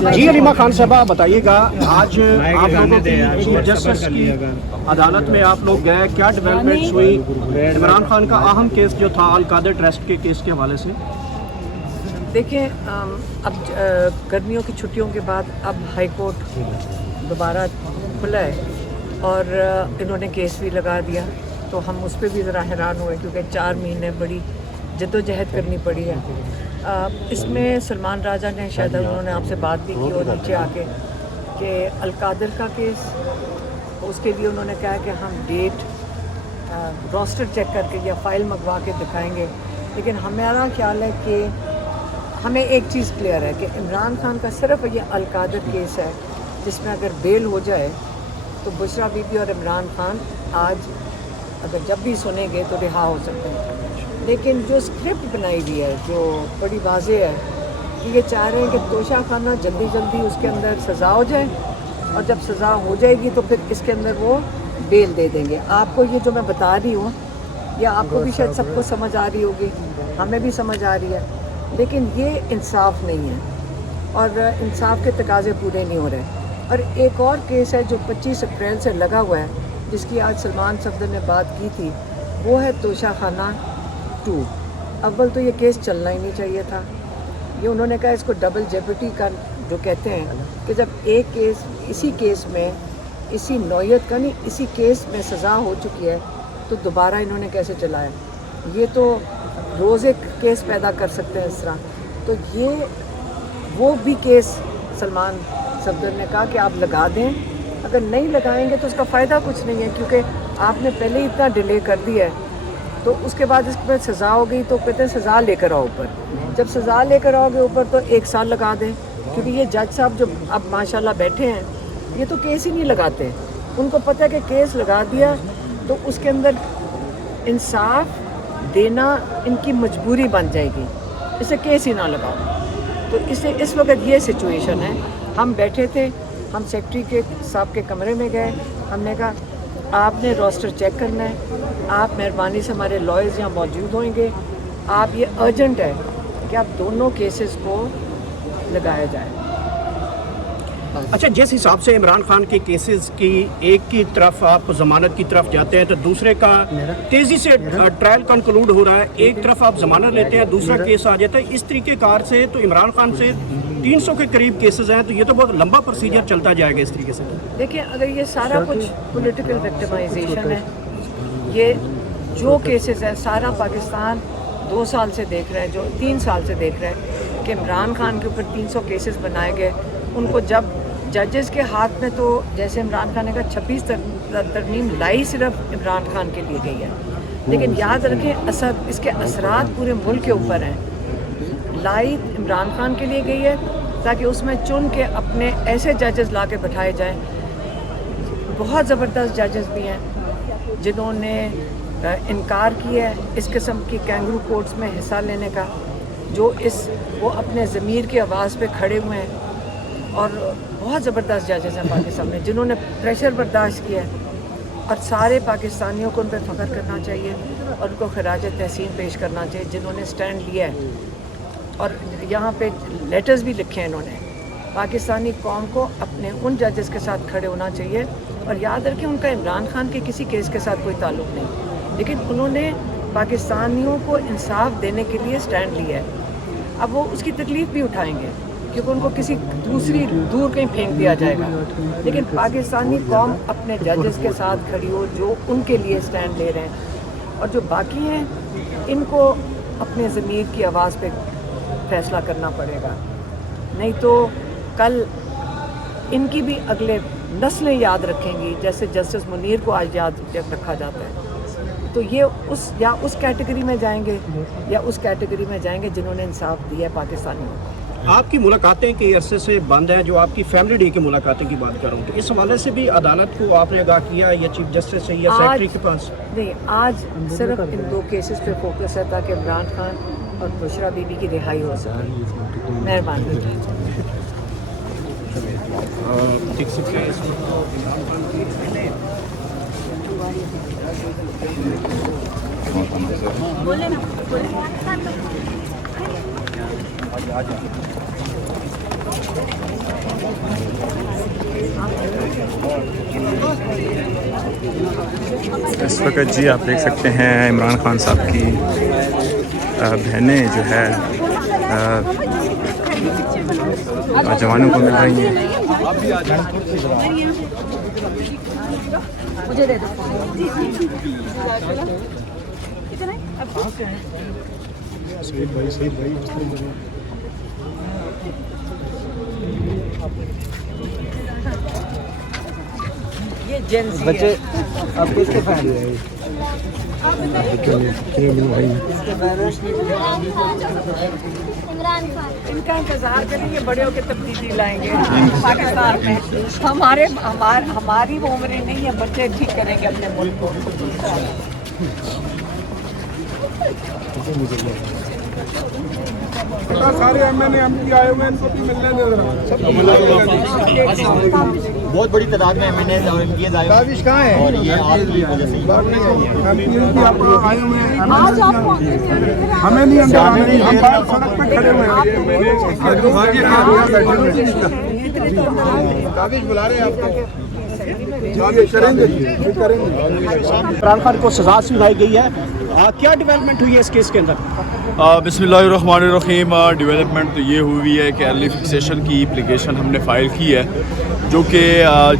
جی علیمہ خان صاحبہ بتائیے گا، آج آپ لوگوں کی چیف جسٹس کی عدالت میں آپ لوگ گئے، کیا ڈیولپمنٹس ہوئی؟ عمران خان کا اہم کیس جو تھا القادر ٹرسٹ کے کیس کے حوالے سے، دیکھیں اب گرمیوں کی چھٹیوں کے بعد اب ہائی کورٹ دوبارہ کھلا ہے اور انہوں نے کیس بھی لگا دیا، تو ہم اس پہ بھی ذرا حیران ہوئے کیونکہ 4 مہینے بڑی جدوجہد کرنی پڑی ہے۔ اس میں سلمان راجہ نے شاید انہوں نے آپ سے بات بھی کی اور نیچے آ کے کہ القادر کا کیس، اس کے لیے انہوں نے کہا کہ ہم ڈیٹ روسٹر چیک کر کے یا فائل منگوا کے دکھائیں گے، لیکن ہمارا خیال ہے کہ ہمیں ایک چیز کلیئر ہے کہ عمران خان کا صرف یہ القادر کیس ہے جس میں اگر بیل ہو جائے تو بشرا بی بی اور عمران خان آج اگر جب بھی سنیں گے تو رہا ہو سکتے ہیں، لیکن جو اسکرپٹ بنائی ہوئی ہے جو بڑی واضح ہے کہ یہ چاہ رہے ہیں کہ توشہ خانہ جلدی جلدی اس کے اندر سزا ہو جائے اور جب سزا ہو جائے گی تو پھر اس کے اندر وہ بیل دے دیں گے۔ آپ کو یہ جو میں بتا رہی ہوں یا آپ کو بھی شاید سب کو سمجھ آ رہی ہوگی، ہمیں بھی سمجھ آ رہی ہے، لیکن یہ انصاف نہیں ہے اور انصاف کے تقاضے پورے نہیں ہو رہے۔ اور ایک اور کیس ہے جو 25 اپریل سے لگا ہوا ہے جس کی آج سلمان صفدر نے بات کی تھی، وہ ہے توشہ خانہ 2۔ اول تو یہ کیس چلنا ہی نہیں چاہیے تھا، یہ انہوں نے کہا اس کو ڈبل جیپٹی کا جو کہتے ہیں کہ جب ایک کیس اسی کیس میں اسی نوعیت کا نہیں اسی کیس میں سزا ہو چکی ہے تو دوبارہ انہوں نے کیسے چلایا؟ یہ تو روز ایک کیس پیدا کر سکتے ہیں اس طرح۔ تو یہ وہ بھی کیس سلمان صفدر نے کہا کہ آپ لگا دیں، اگر نہیں لگائیں گے تو اس کا فائدہ کچھ نہیں ہے کیونکہ آپ نے پہلے ہی اتنا ڈیلے کر دیا ہے، تو اس کے بعد اس پہ سزا ہو گئی تو کہتے ہیں سزا لے کر آؤ اوپر، جب سزا لے کر آؤ گے اوپر تو 1 سال لگا دیں، کیونکہ یہ جج صاحب جو اب ماشاءاللہ بیٹھے ہیں یہ تو کیس ہی نہیں لگاتے، ان کو پتہ ہے کہ کیس لگا دیا تو اس کے اندر انصاف دینا ان کی مجبوری بن جائے گی، اسے کیس ہی نہ لگاؤ۔ تو اسے اس وقت یہ سچویشن ہے، ہم بیٹھے تھے، ہم سیکٹری کے صاحب کے کمرے میں گئے، ہم نے کہا آپ نے روسٹر چیک کرنا ہے، آپ مہربانی سے ہمارے لائرز یہاں موجود ہوئیں گے، آپ یہ ارجنٹ ہے کہ آپ دونوں کیسز کو لگایا جائے۔ اچھا جس حساب سے عمران خان کے کیسز کی ایک کی طرف آپ ضمانت کی طرف جاتے ہیں تو دوسرے کا تیزی سے ٹرائل کنکلوڈ ہو رہا ہے، ایک طرف آپ ضمانت لیتے ہیں دوسرا کیس آ جاتا ہے، اس طریقے کار سے تو عمران خان سے 300 کے قریب کیسز ہیں، تو یہ تو بہت لمبا پروسیجر چلتا جائے گا اس طریقے سے۔ دیکھیں اگر یہ سارا کچھ پولیٹیکل وکٹمائزیشن ہے، یہ جو کیسز ہیں سارا پاکستان 2 سال سے دیکھ رہا ہے، جو 3 سال سے دیکھ رہا ہے کہ عمران خان کے اوپر 300 کیسز بنائے گئے، ان کو جب ججز کے ہاتھ میں تو جیسے عمران خان نے کہا 26 ترمیم لائی صرف عمران خان کے لیے گئی ہے، لیکن یاد رکھیں اس کے اثرات پورے ملک کے اوپر ہیں۔ لائی عمران خان کے لیے گئی ہے تاکہ اس میں چن کے اپنے ایسے ججز لا کے بٹھائے جائیں، بہت زبردست ججز بھی ہیں جنہوں نے انکار کیا ہے اس قسم کی کینگرو کورٹس میں حصہ لینے کا، جو وہ اپنے ضمیر کی آواز پہ کھڑے ہوئے ہیں، اور بہت زبردست ججز ہیں پاکستان میں جنہوں نے پریشر برداشت کیا ہے، اور سارے پاکستانیوں کو ان پہ فخر کرنا چاہیے اور ان کو خراج تحسین پیش کرنا چاہیے جنہوں نے سٹینڈ لیا ہے، اور یہاں پہ لیٹرز بھی لکھے ہیں انہوں نے۔ پاکستانی قوم کو اپنے ان ججز کے ساتھ کھڑے ہونا چاہیے، اور یاد رکھیں ان کا عمران خان کے کسی کیس کے ساتھ کوئی تعلق نہیں، لیکن انہوں نے پاکستانیوں کو انصاف دینے کے لیے سٹینڈ لیا ہے، اب وہ اس کی تکلیف بھی اٹھائیں گے کیونکہ ان کو کسی دوسری دور کہیں پھینک دیا جائے گا، لیکن پاکستانی قوم اپنے ججز کے ساتھ کھڑی ہو جو ان کے لیے سٹینڈ لے رہے ہیں، اور جو باقی ہیں ان کو اپنے ضمیر کی آواز پہ فیصلہ کرنا پڑے گا، نہیں تو کل ان کی بھی اگلے نسلیں یاد رکھیں گی، جیسے جسٹس منیر کو آج یاد رکھا جاتا ہے، تو یہ اس کیٹیگری میں جائیں گے یا اس کیٹیگری میں جائیں گے جنہوں نے انصاف دیا ہے پاکستانیوں کو۔ آپ کی ملاقاتیں کئی عرصے سے بند ہیں، جو آپ کی فیملی ڈے کی ملاقاتیں کی بات کر رہا ہوں، تو اس حوالے سے بھی عدالت کو آپ نے آگاہ کیا یا چیف جسٹس سے یا سیکرٹری کے پاس؟ نہیں، آج صرف ان 2 کیسز پہ فوکس ہے تاکہ عمران خان اور بشرا بی بی کی رہائی ہو سکے۔ مہربانی۔ بولے نا اس وقت جی آپ دیکھ سکتے ہیں عمران خان صاحب کی بہنیں جو ہے نوجوانوں کو مل رہی ہیں. یہ جینسی بچے آپ کس کے فین ہیں؟ ان کا انتظار کریں گے، بڑے ہو کے تبدیلی لائیں گے پاکستان میں. ہماری وہ عمریں نہیں ہے، بچے ٹھیک کریں گے اپنے ملک کو. سارے M N A M P آئے ہوئے ہیں، ان کو بھی ملنے دے بہت بڑی تعداد میں ایم این اے اور ایم پی ایز آئے ہوئے ہیں اور یہ آپ کی وجہ سے آئے ہوئے ہیں. ہمیں نہیں اندر آنے دی، ہم باہر سڑک پہ کھڑے ہوئے عمران خان کو سزا سنائی گئی ہے. کیا ڈیولپمنٹ ہوئی ہے اس کیس کے اندر؟ بسم اللہ الرحمن الرحیم. ڈیولپمنٹ تو یہ ہوئی ہے کہ ارلی فکسیشن کی اپلیکیشن ہم نے فائل کی ہے، جو کہ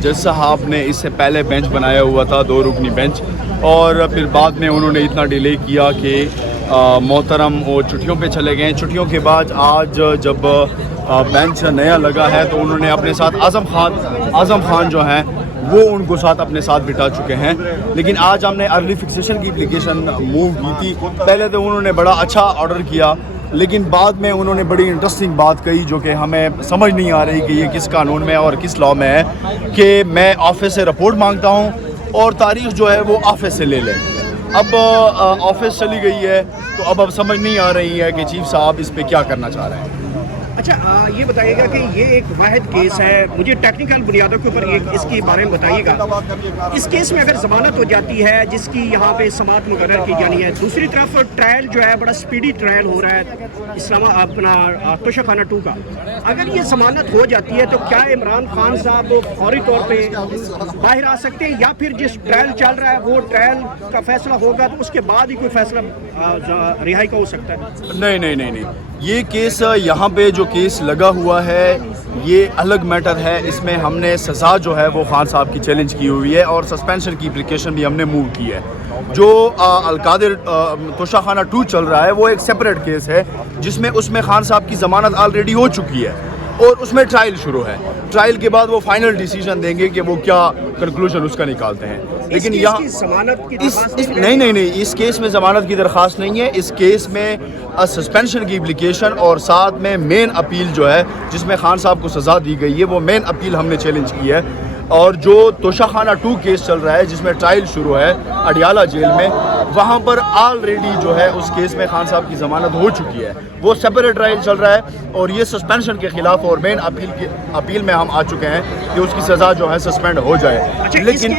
جج صاحب نے اس سے پہلے بینچ بنایا ہوا تھا، 2 رکنی بینچ، اور پھر بعد میں انہوں نے اتنا ڈیلے کیا کہ محترم وہ چھٹیوں پہ چلے گئے. چھٹیوں کے بعد آج جب بینچ نیا لگا ہے تو انہوں نے اپنے ساتھ اعظم خان جو ہیں وہ ان کو ساتھ اپنے ساتھ بٹھا چکے ہیں. لیکن آج ہم نے ارلی فکسیشن کی اپلیکیشن موو کی تھی. پہلے تو انہوں نے بڑا اچھا آرڈر کیا، لیکن بعد میں انہوں نے بڑی انٹرسٹنگ بات کہی جو کہ ہمیں سمجھ نہیں آ رہی کہ یہ کس قانون میں اور کس لاء میں ہے، کہ میں آفس سے رپورٹ مانگتا ہوں اور تاریخ جو ہے وہ آفس سے لے لیں. اب آفس چلی گئی ہے تو اب سمجھ نہیں آ رہی ہے کہ چیف صاحب اس پہ کیا کرنا چاہ رہے ہیں. اچھا یہ بتائیے گا کہ یہ ایک واحد کیس ہے، مجھے ٹیکنیکل بنیادوں کے اوپر اس کے بارے میں بتائیے گا. اس کیس میں اگر ضمانت ہو جاتی ہے جس کی یہاں پہ سماعت مقرر کی جانی ہے، دوسری طرف ٹرائل جو ہے بڑا سپیڈی ٹرائل ہو رہا ہے اپنا توشہ خانہ 2 کا، اگر یہ ضمانت ہو جاتی ہے تو کیا عمران خان صاحب فوری طور پہ باہر آ سکتے ہیں، یا پھر جس ٹرائل چل رہا ہے وہ ٹرائل کا فیصلہ ہوگا تو اس کے بعد ہی کوئی فیصلہ رہائی کا ہو سکتا ہے؟ نہیں، یہ کیس یہاں پہ جو کیس لگا ہوا ہے یہ الگ میٹر ہے. اس میں ہم نے سزا جو ہے وہ خان صاحب کی چیلنج کی ہوئی ہے اور سسپینشن کی اپلیکیشن بھی ہم نے موو کی ہے. جو القادر توشہ خانہ 2 چل رہا ہے وہ ایک سیپریٹ کیس ہے جس میں خان صاحب کی ضمانت آلریڈی ہو چکی ہے اور اس میں ٹرائل شروع ہے. ٹرائل کے بعد وہ فائنل ڈیسیجن دیں گے کہ وہ کیا کنکلوژن اس کا نکالتے ہیں. لیکن یہاں نہیں، اس کیس میں ضمانت کی درخواست نہیں ہے. اس کیس میں سسپینشن کی اپلیکیشن اور ساتھ میں مین اپیل جو ہے جس میں خان صاحب کو سزا دی گئی ہے وہ مین اپیل ہم نے چیلنج کی ہے. اور جو توشہ خانہ 2 کیس چل رہا ہے جس میں ٹرائل شروع ہے اڈیالہ جیل میں، وہاں پر آلریڈی جو ہے اس کیس میں خان صاحب کی ضمانت ہو چکی ہے. وہ سیپریٹ ٹرائل چل رہا ہے اور یہ سسپینشن کے خلاف اور مین اپیل میں ہم آ چکے ہیں کہ اس کی سزا جو ہے سسپینڈ ہو جائے. لیکن